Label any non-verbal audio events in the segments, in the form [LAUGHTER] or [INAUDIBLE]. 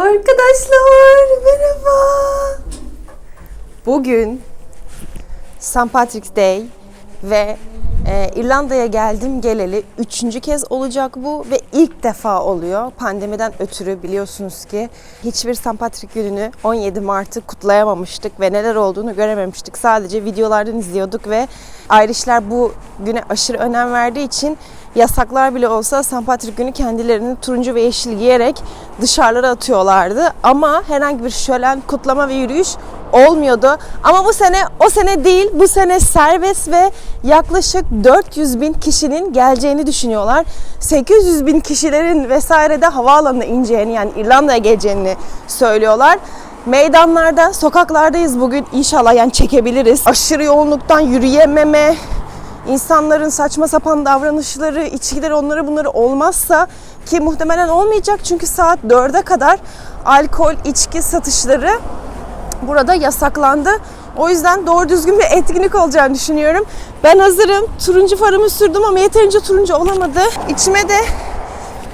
Arkadaşlar merhaba. Bugün St. Patrick's Day ve e, İrlanda'ya geldim geleli üçüncü kez olacak bu ve ilk defa oluyor. Pandemiden ötürü biliyorsunuz ki hiçbir St. Patrick gününü 17 Mart'ı kutlayamamıştık ve neler olduğunu görememiştik. Sadece videolardan izliyorduk ve Irishler bu güne aşırı önem verdiği için yasaklar bile olsa St. Patrick günü kendilerini turuncu ve yeşil giyerek dışarılara atıyorlardı. Ama herhangi bir şölen, kutlama ve yürüyüş olmuyordu. Ama bu sene o sene değil, bu sene serbest ve yaklaşık 400 bin kişinin geleceğini düşünüyorlar. 800 bin kişilerin vesairede havaalanına ineceğini yani İrlanda'ya geleceğini söylüyorlar. Meydanlarda, sokaklardayız bugün inşallah yani çekebiliriz. Aşırı yoğunluktan yürüyememe, insanların saçma sapan davranışları, içkileri onları bunları olmazsa ki muhtemelen olmayacak çünkü saat 4'e kadar alkol, içki satışları burada yasaklandı. O yüzden doğru düzgün bir etkinlik olacağını düşünüyorum. Ben hazırım. Turuncu farımı sürdüm ama yeterince turuncu olamadı. İçime de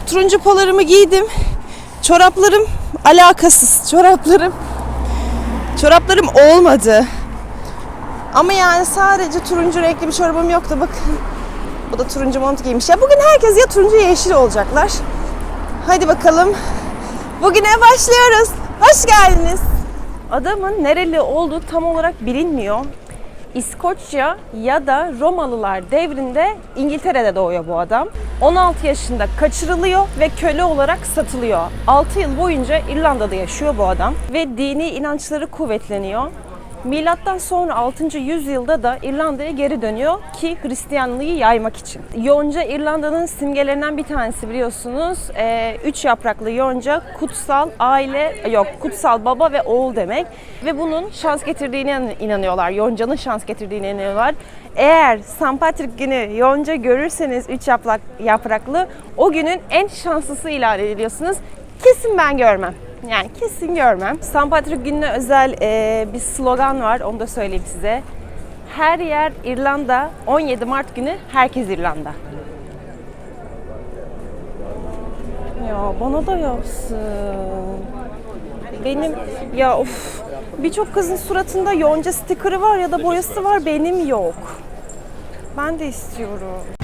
turuncu polarımı giydim. Çoraplarım alakasız. Çoraplarım çoraplarım olmadı. Ama yani sadece turuncu renkli bir çorabım yoktu. Bakın. Bu da turuncu mont giymiş. Ya bugün herkes ya turuncu ya yeşil olacaklar. Hadi bakalım. Bugüne başlıyoruz. Hoş geldiniz. Adamın nereli olduğu tam olarak bilinmiyor. İskoçya ya da Romalılar devrinde İngiltere'de doğuyor bu adam. 16 yaşında kaçırılıyor ve köle olarak satılıyor. 6 yıl boyunca İrlanda'da yaşıyor bu adam ve dini inançları kuvvetleniyor. Milattan sonra 6. yüzyılda da İrlanda'ya geri dönüyor ki Hristiyanlığı yaymak için. Yonca İrlanda'nın simgelerinden bir tanesi biliyorsunuz. Ee, üç yapraklı yonca kutsal aile yok kutsal baba ve oğul demek ve bunun şans getirdiğine inanıyorlar. Yonca'nın şans getirdiğine inanıyorlar. Eğer St. Patrick günü yonca görürseniz üç yaprak, yapraklı o günün en şanslısı ilan ediliyorsunuz. Kesin ben görmem. Yani kesin görmem. St. Patrick gününe özel e, bir slogan var. Onu da söyleyeyim size. Her yer İrlanda. 17 Mart günü herkes İrlanda. Ya bana da yapsın. Benim ya of birçok kızın suratında yonca stikeri var ya da boyası var benim yok. Ben de istiyorum.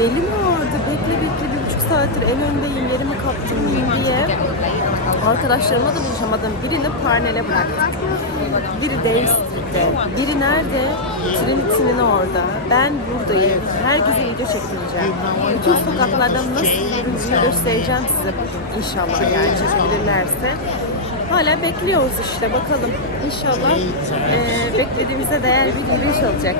Belim ağrıdı. Bekle bekle bir buçuk saattir en öndeyim yerimi kaptım diye. Arkadaşlarımla da buluşamadım. Birini Parnell'e bıraktık. Biri Dave. Biri nerede? Trinity'nin orada. Ben buradayım. Herkese video çektireceğim. Bütün sokaklardan nasıl yürüdüğünü göstereceğim size. İnşallah yani çekebilirlerse. Hala bekliyoruz işte bakalım. İnşallah eee, beklediğimize değer bir yürüyüş olacak.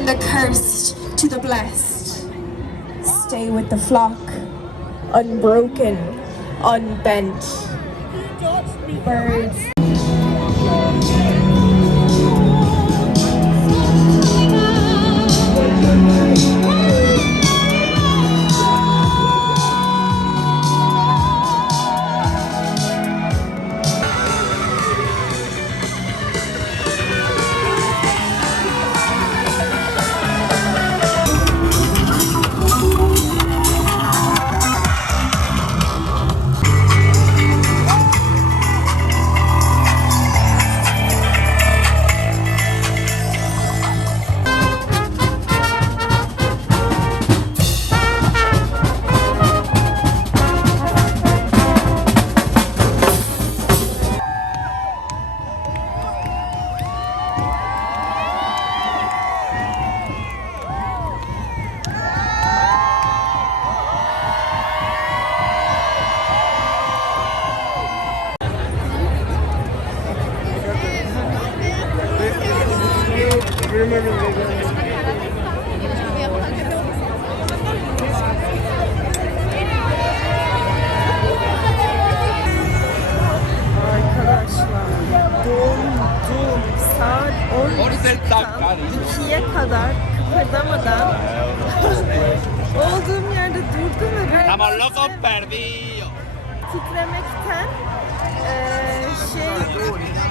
From the cursed to the blessed. Stay with the flock, unbroken, unbent. Birds. Arkadaşlar dondum. Saat 12'den 2'ye kadar kıpırdamadan [LAUGHS] olduğum yerde durdum ve böyle Estamos locos perdidos. titremekten eee şey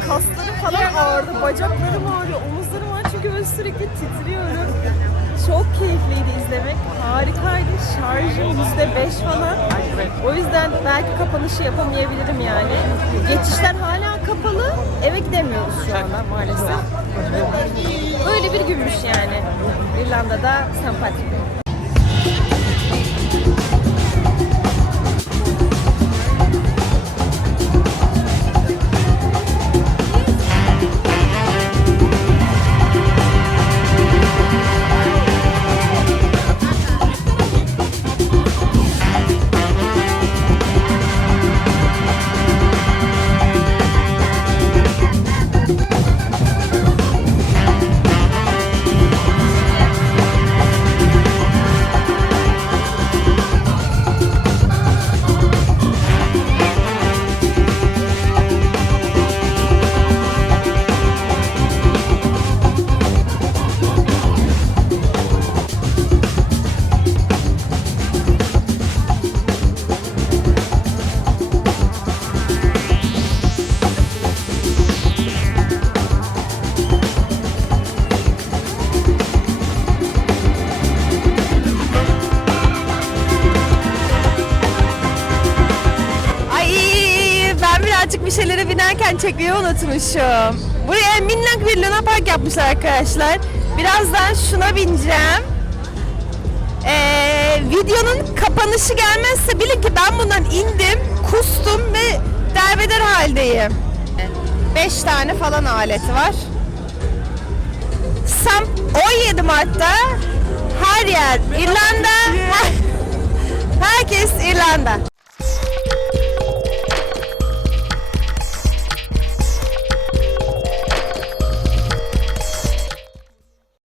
kaslarım falan ağrıdı, bacaklarım ağrıyor, omuzlarım ağrıyor çünkü böyle sürekli titriyorum. Çok keyifliydi izlemek. Harikaydı. Şarjım %5 falan. O yüzden belki kapanışı yapamayabilirim yani. Geçişler hala kapalı. Eve gidemiyoruz şu anda maalesef. Öyle bir günmüş yani. İrlanda'da St. Patrick. Binerken çekmeyi unutmuşum. Buraya minnak bir Luna Park yapmışlar arkadaşlar. Birazdan şuna bineceğim. Ee, videonun kapanışı gelmezse bilin ki ben bundan indim, kustum ve derbeder haldeyim. 5 tane falan aleti var. Sam 17 Mart'ta her yer İrlanda, [LAUGHS] herkes İrlanda.